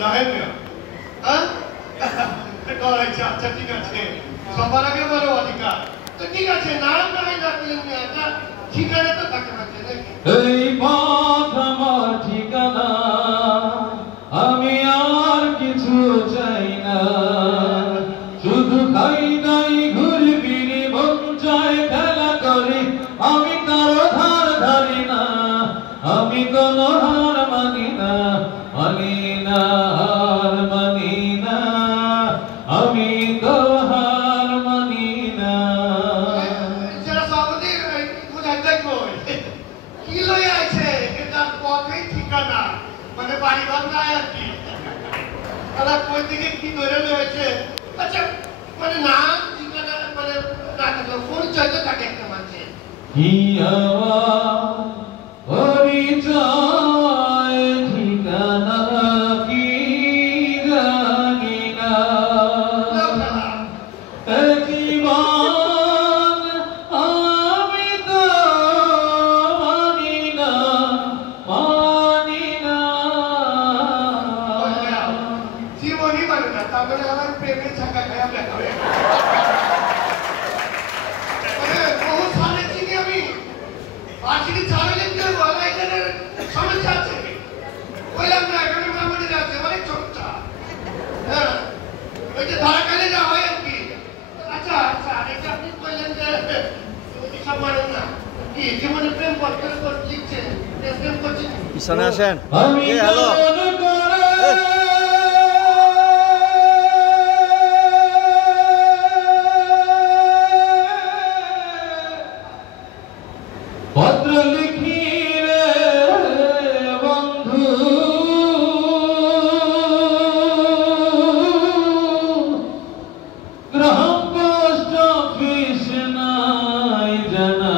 জাহেদ মিয়া হ্যাঁ করাইছে আচ্ছা ঠিক আছে সবার আগে বড় অধিকার তো ঠিক আছে নাম নাই রাখলেন না এটা ঠিকানা তো থাকে না নাকি এই পথ আমার ঠিকানা আমি আর কিছু চাই না শুধু খাই দাই ঘুরি ফিরি মন চায় খেলা করি আমি কারো ধার ধারি না আমি কোনো হার মানি না মানি না হার মানি না আমি তো হার মানি না যারা সভাপতি বুঝাইতে কই কি লই আছে এটা পথেই ঠিকানা মানে বাড়ি ঘর নাই আর কি তারা কই থেকে কি ধরে রয়েছে আচ্ছা মানে নাম ঠিকানা মানে না থাকলে পরিচয় তো থাকে একটা মানুষের কি আমার পরিচয় ঠিকানা কি জানি না জীবন আমি তো মানি না জীবনই মানে না তারপরে আমার প্রেমে ছাকা খায়া দেখা হয়ে বহু সালে চিনি আমি আসলে চাইলে কি বলা এখানে সমস্যা আছে বললাম না এখানে মামুনিরা আছে অনেক ছোটটা হ্যাঁ ওই যে ধারাকালে যা হয় আর কি আচ্ছা আচ্ছা এটা আপনি বললেন যে এসব মানেন না কি জীবনে প্রেম পত্র লিখছেন প্রেম করছেন পিছনে আসেন হ্যালো পত্র লিখি রে বন্ধু গ্রাম পোস্ট অফিস নাই জানা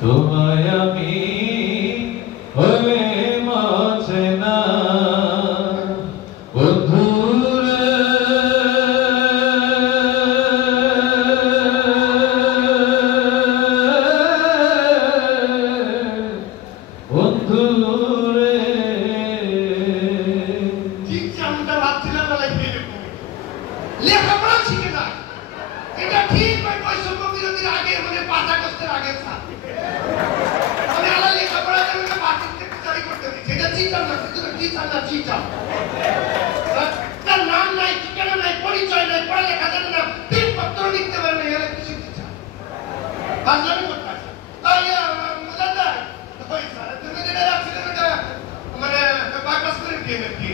তোমায় আমি হলে মাছে না বন্ধু লেখাপড়া শিখে না এটা ঠিক ওই বৈষম্য বিরোধীর আগে মানে ৫ আগস্টের আগে মানে আলা লেখাপড়া যেন বাতিলকে বিচারি করতে দিচ্ছে এটা চিন্তা না শুধু চিন্তা না চিন্তা তার নাম নাই ঠিকানা নাই পরিচয় নাই পড়ালেখা জানে না তিন পত্র লিখতে পারে না এরা কিছু দিচ্ছে বাজলামি করতে আছে তাই মুজাদ্দা ওই স্যার তুমি যেটা রাখছিলেন এটা মানে বাইপাস করে দিয়ে নাকি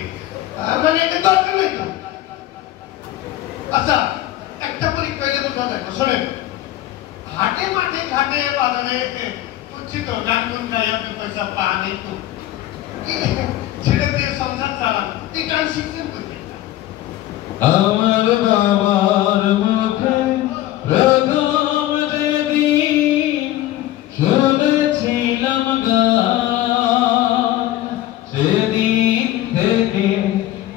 মানে এটা দরকার নেই তো আচ্ছা একটা পরীক্ষা হইলে বোঝা যায় শোনেন হাটে মাঠে ঘাটে বাজারে বুঝছি তো গান গুন গাই আপনি পয়সা পান একটু ছেড়ে দিয়ে সংসার চালান এই গান শিখছেন করতে আমার বাবার মুখে প্রথম যেদিন শুনেছিলাম গান সেদিন থেকে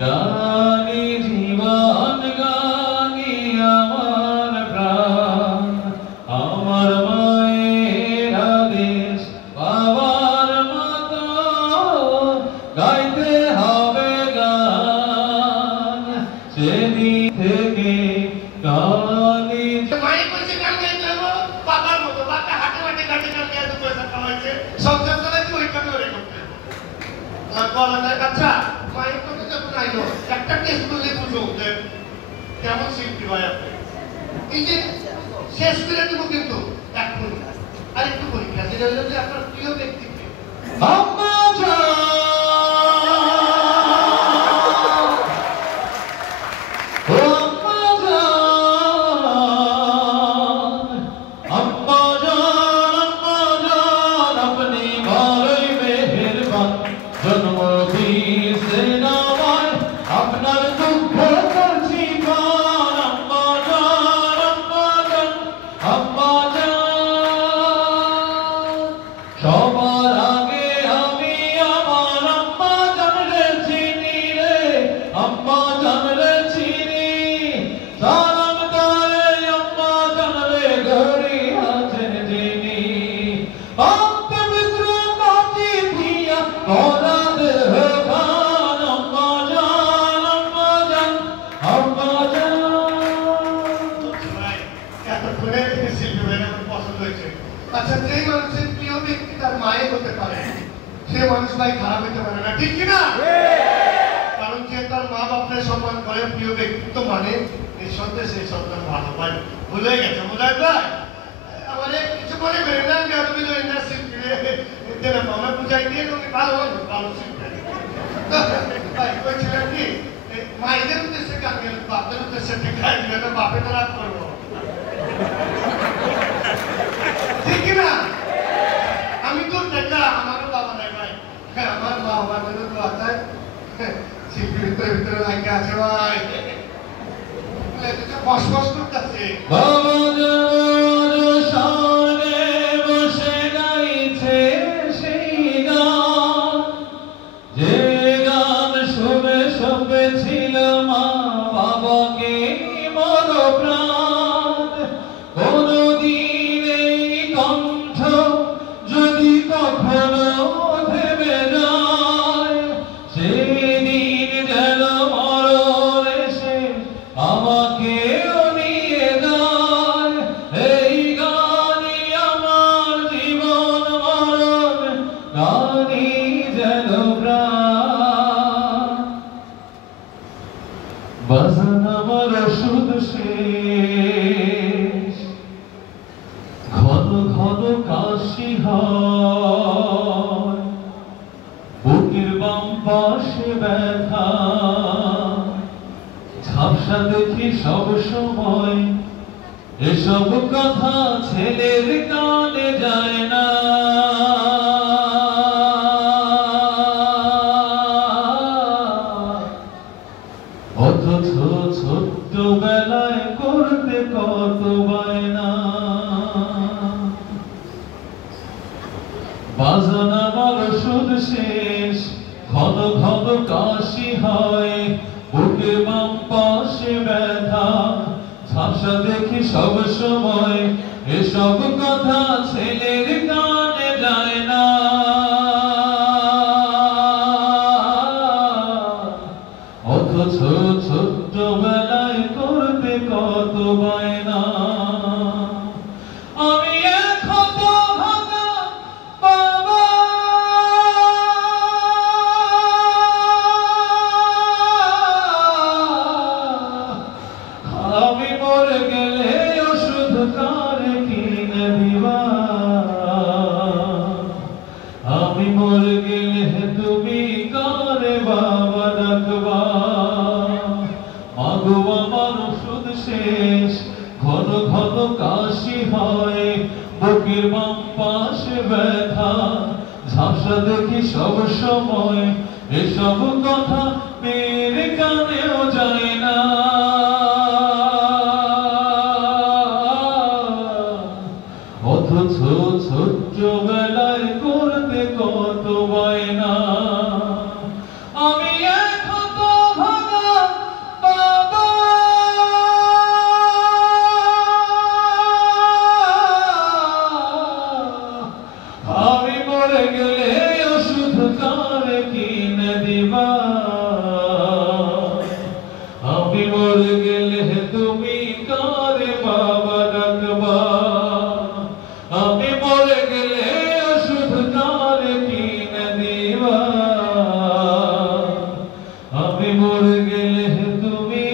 গানি জীবন গানি আমার প্রাণ আমার মায়ের আদেশ বাবার মতো গাইতে হবে গান সেদিন থেকে গানি মায়ের কইছে গান গাইতে হবে বাবার মতো বাবা হাটে মাঠে ঘাটে গান গাইতে তো পয়সা কামাইছে সংসার চালাইতে ওই কাজ করে করতে আর বলা যায় আচ্ছা মায়ের কথা যখন আইলো একটা টেস্ট করলে বুঝো যে কেমন শিল্পী ভাই আপনি এই যে শেষ করে দেবো কিন্তু এখন আর একটু পরীক্ষা যেটা হলো যে আপনার প্রিয় ব্যক্তিত্ব আম্মা জান ও আম্মা জান আম্মা জান আপনি বড়ই মেহেরবান জন্ম দিয়েছে আমায় আপনার দুঃখ করছি পার আম্মা জান আম্মা জান সবার যে মানুষ ভাই খারাপ হইতে পারে না, ঠিক কিনা? কারণ যে তার মা বাপকে সম্মান করে, প্রিয় ব্যক্তিত্ব মানে নিঃসন্দেহে সেই সন্তান ভালো পায়। ভুলে গেছে বোধহয় ভাই, আমাদের কিছু মনে করেন না, আমি তুমি তো ইন্ডাস্ট্রি দেবে আমরা বুঝাই দিয়ে তুমি ভালো হবে, ভালো শিখবে ভাই। কইছিলেন কি মায়েদের উদ্দেশ্যে গান গেল, বাপের উদ্দেশ্যে গান গেলে বাপে তো রাগ করবো, ঠিক কিনা? আমি তো দেখা আমারও বাবা নাই ভাই, আমার মা বাবার তো আতায় শিল্পীর ভিতরে ভিতরে লাইনে আছে ভাই, বসবাস করতেছে। বসে গাইছে সেই গান, যে গান শুনে সপেছিল মা বাবাকে মর প্রাণ। কোনদিন এই কণ্ঠ যদি কখনো থেমে যায়, সেদিন যেন মরণ এসে আমাকেও নিয়ে যায়। এই গানই আমার জীবন মরণ, গানই যেন প্রাণ। বাজান আমার ওষুধ শেষ, ঘন ঘন কাশি হয়, বুকের বাম পাশে ব্যথা, ঝাপসা দেখি সব সময়। এসব কথা ছেলের কানে যায় না, অথচ ছোট্ট বেলায় করতে কত বায়না। বাজান আমার ওষুধ শেষ, ঘন ঘন কাশি হয়, বুকে বাম পাশে ব্যথা, ঝাপসা দেখি সব সময়। এসব কথা ছেলের কানে যায় না, অথচ ছোট্ট বেলায় করতে কত বায়না। আমি ক্ষত ভাঙা বাবা, আমি মরে গেলে ওষুধ কারে কিনে দিবা? আমি মরে গেলে তুমি কারে বাবা ডাকবা? মাগো আমার ওষুধ শেষ, ঘন ঘন কাশি হয়, বুকের বাম পাশে ব্যথা, ঝাপসা দেখি সব সময়। এসব কথা মেয়ের কানেও যায় না, অথচ ছোট্ট বেলায় করতে কত বায়না। আমি ক্ষত ভাঙা বাবা, আমি মরে গেলে ওষুধ কারে কিনে দিবা? আমি মরে গেলে তুমি কারে বাবা ডাকবা? আমি মরে গেলে ওষুধ কারে কিনে দিবা? আমি মরে গেলে তুমি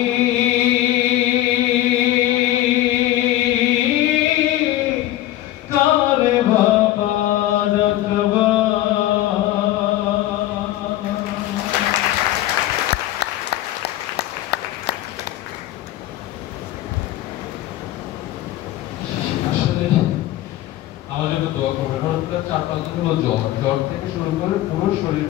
কারে বাবা ডাকবা? আসলে আমার জন্য দোয়া করবেন, কারণ 4-5 দিন হলো জ্বর থেকে শুরু করে পুরো শরীর